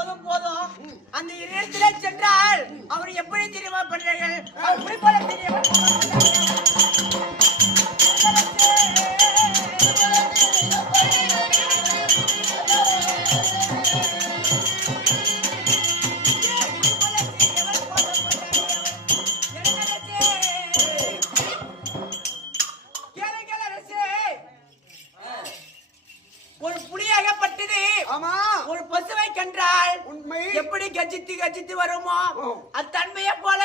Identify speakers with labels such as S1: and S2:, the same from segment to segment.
S1: போதும் போதும். அந்த இடத்துல சென்றால் அவர்
S2: எப்படி
S1: தெரியுமா பண்றார்கள் குறிப்பாக தெரியவர் கண்டால்
S2: உண்மை.
S1: எப்படி கஜித்து கஜித்து வருமோ. அத்தன்மையை போல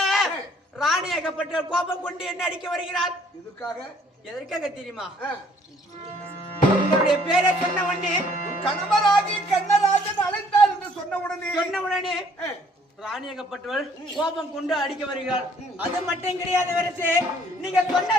S1: ராணியாகப்பட்ட கோபம் கொண்டு என்ன அடிக்க வருகிறார்.
S2: இதுக்காக
S1: எதற்காக தெரியுமா? உங்களுடைய பேரை சொன்ன உடனே
S2: கணவராகி கண்ணராஜன் அழைத்தார் என்று சொன்ன உடனே.
S1: சொன்ன உடனே
S2: ஆ,
S1: ராணியாகப்பட்டவள் கோபம் கொண்டு அடிக்க வருகிறார். அது மட்டும் கிடையாது வரசே நீங்க சொன்னதை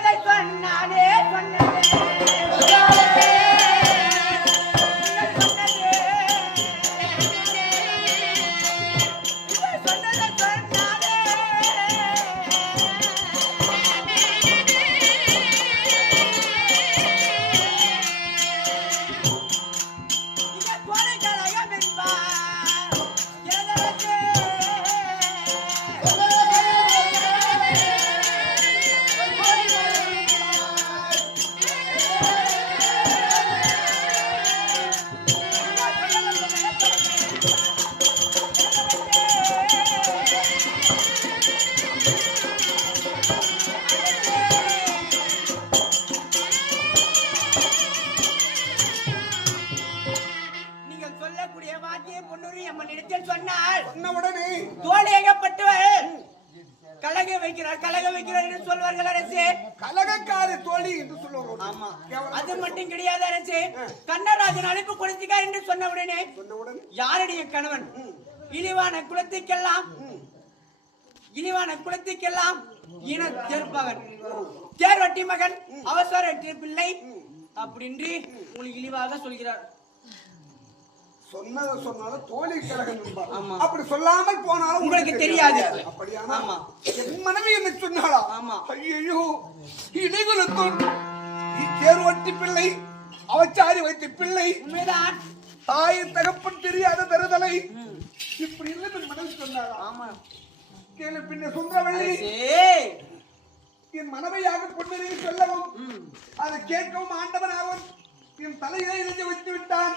S2: சொன்ன உடனே
S1: தோழியகப்பட்டவர் கலக வைக்கிறார் கலக வைக்கிறார் என்று சொல்வார்கள் அரசு.
S2: கலகக்காரி தோழி என்று சொல்லுவோம்
S1: ஆமா. அது மட்டும் கிடையாது அரசு. கண்ணராஜன் அழைப்பு கொடுத்துக்கார் என்று சொன்ன உடனே
S2: சொன்ன உடனே?
S1: யாருடைய கணவன்? இழிவான குலத்துக்கெல்லாம் இழிவான குலத்துக்கெல்லாம் இன தேர்ப்பவன் தேர்வட்டி மகன் அவசர பிள்ளை அப்படின்று உங்களுக்கு இழிவாக சொல்கிறார்.
S2: சொன்னதை சொன்னாலும் தோழி கழகம். அப்படி சொல்லாமல் போனாலும்
S1: உங்களுக்கு தெரியாது.
S2: அப்படியானா. என் மனைவி என்ன சொன்னாளா?
S1: ஆமா.
S2: ஐயோ இடிகுலத்தோன். தேர்வட்டி பிள்ளை அவச்சாரி வைத்த பிள்ளை. தாய் தகப்பன் தெரியாத தருதலை இப்படி இல்லை என் மனைவி சொன்னாளா?
S1: ஆமா.
S2: கேளு பின்ன சுந்தரவள்ளி. என் மனைவியாக பொன்னரை சொல்லவும் அதை கேட்கவும் ஆண்டவனாகவும் என் தலையிலே இருந்து வைத்து விட்டான்.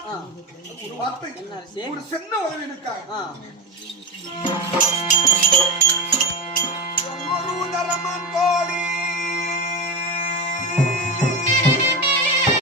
S2: ஒரு வார்த்தை? ஒரு சின்ன உறவினுக்காக
S1: ஆ.
S2: ஒரு தரமன் கோடி.